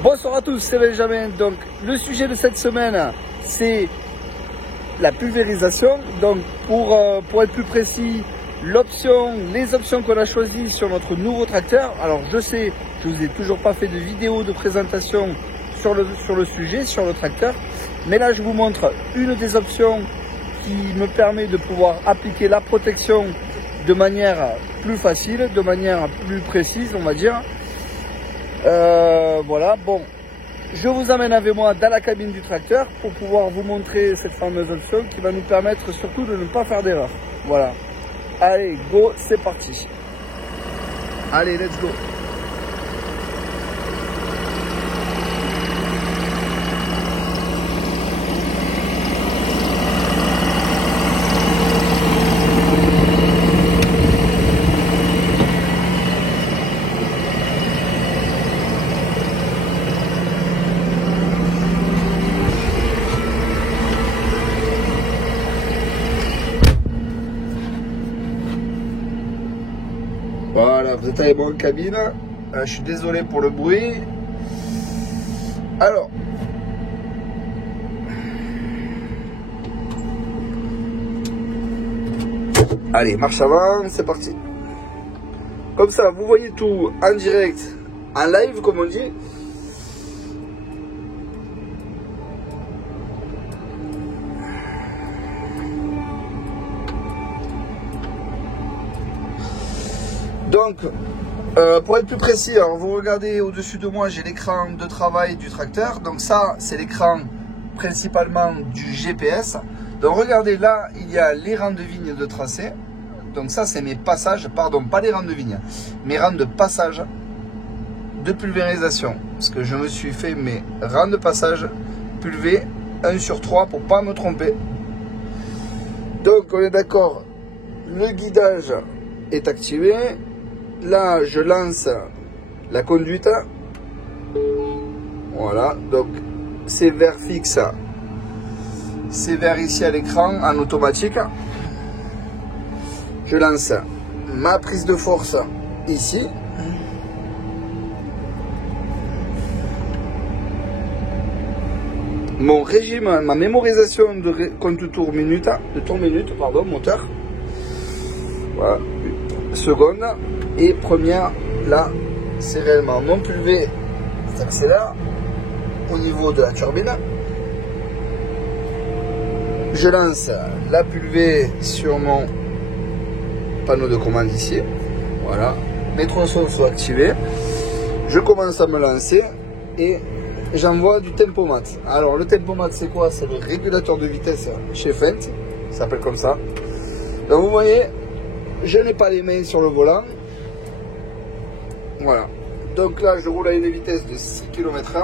Bonsoir à tous, c'est Benjamin. Donc le sujet de cette semaine, c'est la pulvérisation. Donc pour être plus précis, les options qu'on a choisies sur notre nouveau tracteur. Alors je sais, je vous ai toujours pas fait de vidéo de présentation sur le sujet, sur le tracteur. Mais là je vous montre une des options qui me permet de pouvoir appliquer la protection de manière plus facile, de manière plus précise, on va dire. Voilà, bon, je vous amène avec moi dans la cabine du tracteur pour pouvoir vous montrer cette fameuse option qui va nous permettre surtout de ne pas faire d'erreur. Voilà, allez, go, c'est parti. Allez, let's go. Voilà, vous êtes avec moi en cabine. Je suis désolé pour le bruit. Alors, allez, marche avant, c'est parti. Comme ça, vous voyez tout en direct, en live, comme on dit. Donc, pour être plus précis, alors vous regardez au-dessus de moi, j'ai l'écran de travail du tracteur. Donc ça, c'est l'écran principalement du GPS. Donc regardez, là, il y a les rangs de vignes de tracé. Donc ça, c'est mes passages, pardon, pas les rangs de vignes, mes rangs de passage de pulvérisation. Parce que je me suis fait mes rangs de passage pulvé 1 sur 3 pour pas me tromper. Donc on est d'accord, le guidage est activé. Là, je lance la conduite. Voilà, donc c'est vert fixe, c'est vert ici à l'écran en automatique. Je lance ma prise de force ici. Mon régime, ma mémorisation de compte tour minute, pardon, moteur. Voilà, seconde. Et première, là, c'est réellement mon pulvé s'accélère au niveau de la turbine. Je lance la pulvée sur mon panneau de commande ici. Voilà, mes tronçons sont activés. Je commence à me lancer et j'envoie du tempomat. Alors le tempomat, c'est quoi? C'est le régulateur de vitesse chez Fendt, ça s'appelle comme ça. Donc vous voyez, je n'ai pas les mains sur le volant. Voilà, donc là je roule à une vitesse de 6 km/h,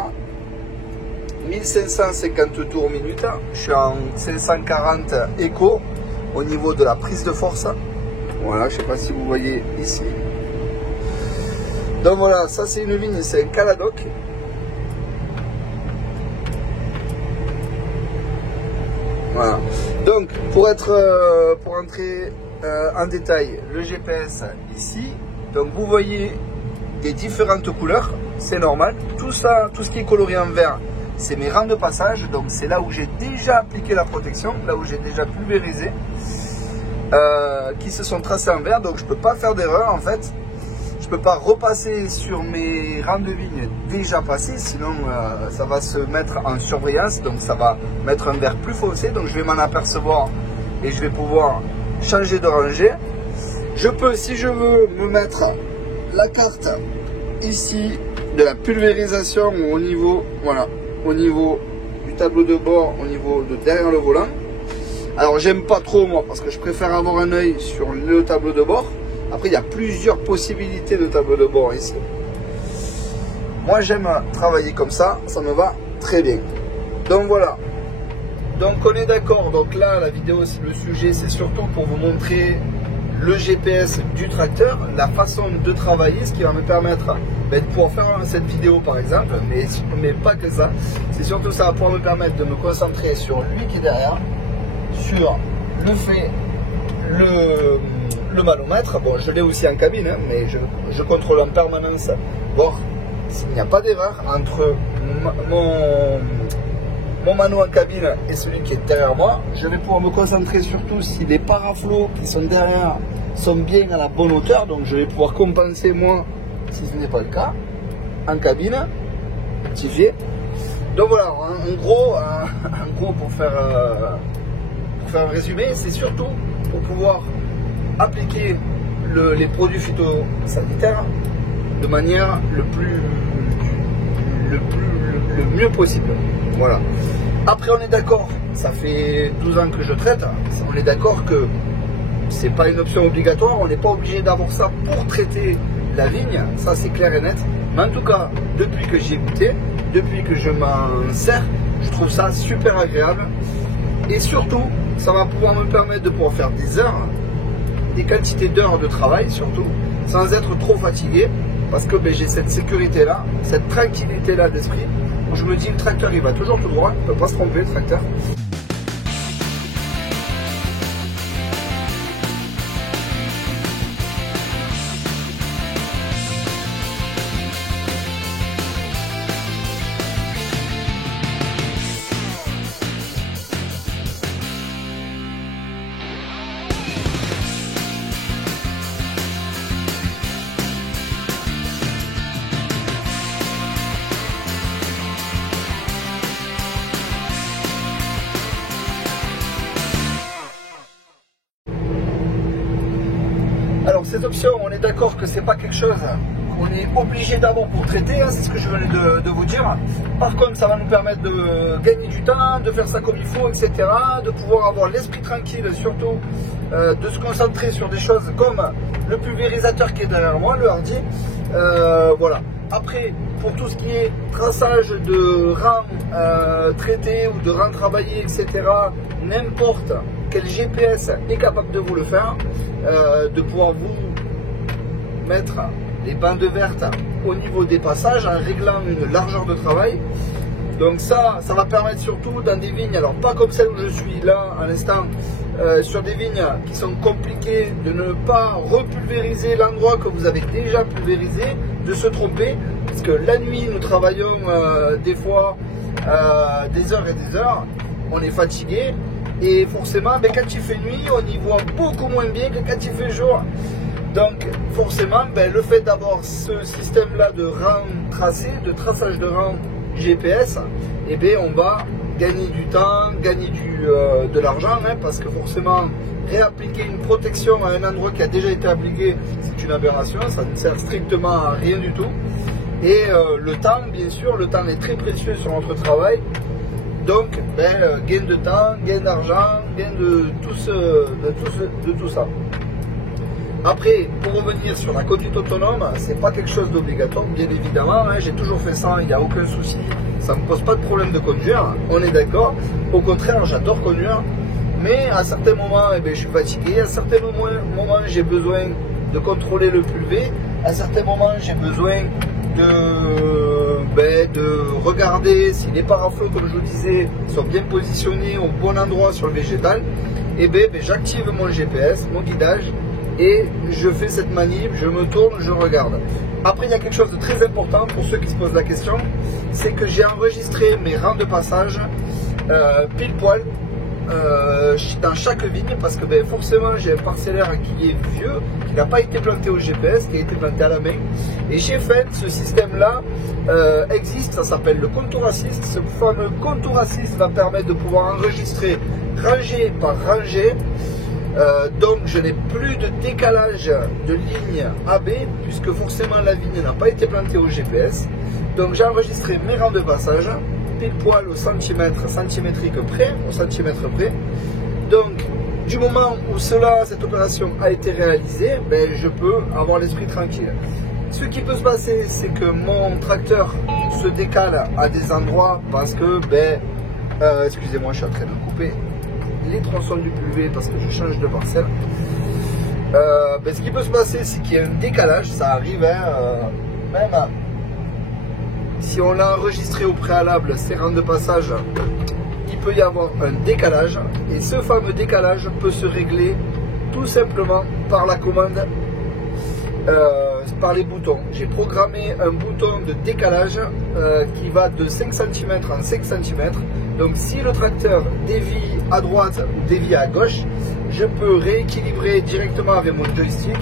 1550 tours minute, je suis en 540 écho au niveau de la prise de force. Voilà, je ne sais pas si vous voyez ici. Donc voilà, ça c'est une vigne, c'est un Caladoc. Voilà, donc pour entrer en détail, le GPS ici, donc vous voyez des différentes couleurs, c'est normal. Tout ça, tout ce qui est coloré en vert, c'est mes rangs de passage. Donc c'est là où j'ai déjà appliqué la protection, là où j'ai déjà pulvérisé, qui se sont tracés en vert. Donc je peux pas faire d'erreur en fait. Je peux pas repasser sur mes rangs de vigne déjà passés, sinon ça va se mettre en surbrillance. Donc ça va mettre un vert plus foncé. Donc je vais m'en apercevoir et je vais pouvoir changer de rangée. Je peux, si je veux, me mettre la carte ici de la pulvérisation au niveau, voilà, au niveau du tableau de bord, au niveau de derrière le volant. Alors j'aime pas trop moi parce que je préfère avoir un œil sur le tableau de bord. Après il y a plusieurs possibilités de tableau de bord ici. Moi j'aime travailler comme ça me va très bien. Donc voilà. Donc on est d'accord. Donc là la vidéo, le sujet c'est surtout pour vous montrer le GPS du tracteur, la façon de travailler, ce qui va me permettre de pouvoir faire cette vidéo par exemple, mais pas que ça. C'est surtout ça pour me permettre de me concentrer sur lui qui est derrière, sur le manomètre. Bon, je l'ai aussi en cabine, hein, mais je contrôle en permanence voir s'il n'y a pas d'erreur entre mon mano en cabine et celui qui est derrière moi, je vais pouvoir me concentrer surtout si les paraflots qui sont derrière sont bien à la bonne hauteur. Donc je vais pouvoir compenser moi si ce n'est pas le cas en cabine, rectifier. Donc voilà, en gros pour faire un résumé, c'est surtout pour pouvoir appliquer les produits phytosanitaires de manière le mieux possible. Voilà. Après, on est d'accord, ça fait 12 ans que je traite, on est d'accord que c'est pas une option obligatoire, on n'est pas obligé d'avoir ça pour traiter la vigne, ça c'est clair et net. Mais en tout cas, depuis que j'y ai goûté, depuis que je m'en sers, je trouve ça super agréable. Et surtout, ça va pouvoir me permettre de pouvoir faire des heures, des quantités d'heures de travail surtout, sans être trop fatigué, parce que j'ai cette sécurité-là, cette tranquillité-là d'esprit, où je me dis le tracteur il va toujours tout droit, il ne peut pas se tromper le tracteur. Alors ces options, on est d'accord que c'est pas quelque chose qu'on est obligé d'avoir pour traiter, hein, c'est ce que je venais de vous dire. Par contre, ça va nous permettre de gagner du temps, de faire ça comme il faut, etc. De pouvoir avoir l'esprit tranquille, surtout de se concentrer sur des choses comme le pulvérisateur qui est derrière moi, le Hardy. Voilà. Après, pour tout ce qui est traçage de rangs traités ou de rangs travaillés, etc., n'importe quel GPS est capable de vous le faire, de pouvoir vous mettre les bandes vertes au niveau des passages en réglant une largeur de travail. Donc ça va permettre surtout dans des vignes, alors pas comme celle où je suis là à l'instant, sur des vignes qui sont compliquées, de ne pas repulvériser l'endroit que vous avez déjà pulvérisé, de se tromper, parce que la nuit nous travaillons des fois des heures et des heures, on est fatigué, et forcément quand il fait nuit on y voit beaucoup moins bien que quand il fait jour. Donc forcément le fait d'avoir ce système là de rang tracé, de traçage de rang GPS, on va gagner du temps, gagner de l'argent, hein, parce que forcément réappliquer une protection à un endroit qui a déjà été appliqué, c'est une aberration, ça ne sert strictement à rien du tout. Et le temps, bien sûr, le temps est très précieux sur notre travail. Donc gain de temps, gain d'argent, gain de tout ça. Après, pour revenir sur la conduite autonome, c'est pas quelque chose d'obligatoire, bien évidemment, hein, j'ai toujours fait ça, il n'y a aucun souci, ça ne me pose pas de problème de conduire, on est d'accord. Au contraire, j'adore conduire, mais à certains moments, je suis fatigué, à certains moments, j'ai besoin de contrôler le pulvé, à certains moments, j'ai besoin de regarder si les paraflots, comme je vous disais, sont bien positionnés au bon endroit sur le végétal. J'active mon GPS, mon guidage, et je fais cette manip, je me tourne, je regarde. Après, il y a quelque chose de très important pour ceux qui se posent la question, c'est que j'ai enregistré mes rangs de passage pile poil dans chaque vigne, parce que forcément j'ai un parcellaire qui est vieux, qui n'a pas été planté au GPS, qui a été planté à la main, et j'ai fait ce système là existe, ça s'appelle le contour assist. Ce fameux contour assist va permettre de pouvoir enregistrer rangée par rangée. Donc je n'ai plus de décalage de ligne AB, puisque forcément la vigne n'a pas été plantée au GPS. Donc j'ai enregistré mes rangs de passage pile poil au centimétrique près, au centimètre près. Donc du moment où cette opération a été réalisée, je peux avoir l'esprit tranquille. Ce qui peut se passer, c'est que mon tracteur se décale à des endroits parce que excusez-moi, je suis en train de couper les tronçons du pulvé parce que je change de parcelle. Ce qui peut se passer, c'est qu'il y a un décalage, ça arrive, hein, même si on a enregistré au préalable ces rangs de passage, il peut y avoir un décalage, et ce fameux décalage peut se régler tout simplement par la commande par les boutons. J'ai programmé un bouton de décalage qui va de 5 cm en 5 cm. Donc si le tracteur dévie à droite ou dévie à gauche, je peux rééquilibrer directement avec mon joystick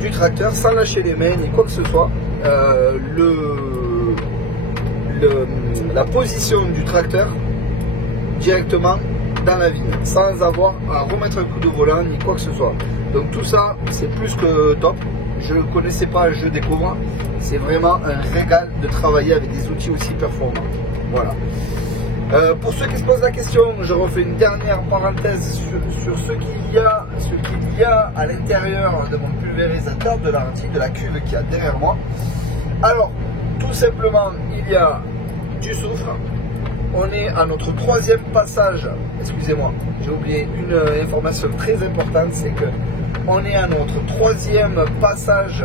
du tracteur sans lâcher les mains ni quoi que ce soit. La position du tracteur directement dans la vigne sans avoir à remettre un coup de volant ni quoi que ce soit. Donc tout ça c'est plus que top. Je ne connaissais pas, je découvre. C'est vraiment un régal de travailler avec des outils aussi performants. Voilà. Pour ceux qui se posent la question, je refais une dernière parenthèse sur ce qu'il y a à l'intérieur de mon pulvérisateur, de l'artille, de la cuve qu'il y a derrière moi. Alors, tout simplement, il y a du soufre. On est à notre 3e passage. Excusez-moi, j'ai oublié une information très importante, c'est que on est à notre 3e passage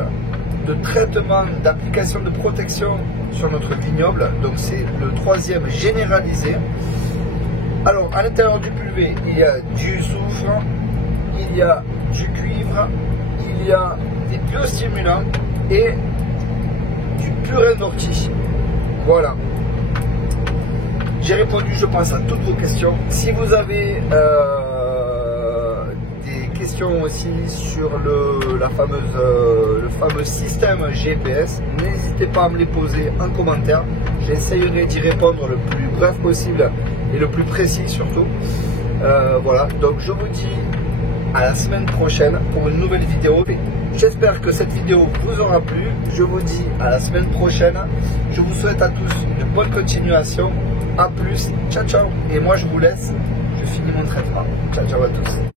de traitement, d'application de protection sur notre vignoble. Donc c'est le 3e généralisé. Alors à l'intérieur du pulvé, il y a du soufre, il y a du cuivre, il y a des biostimulants et du purin d'ortie. Voilà. J'ai répondu, je pense, à toutes vos questions. Si vous avez des questions aussi sur le fameux système GPS, n'hésitez pas à me les poser en commentaire. J'essayerai d'y répondre le plus bref possible et le plus précis surtout. Voilà, donc je vous dis à la semaine prochaine pour une nouvelle vidéo. J'espère que cette vidéo vous aura plu. Je vous dis à la semaine prochaine. Je vous souhaite à tous une bonne continuation. A plus, ciao ciao. Et moi je vous laisse, je finis mon traitement. Ciao ciao à tous.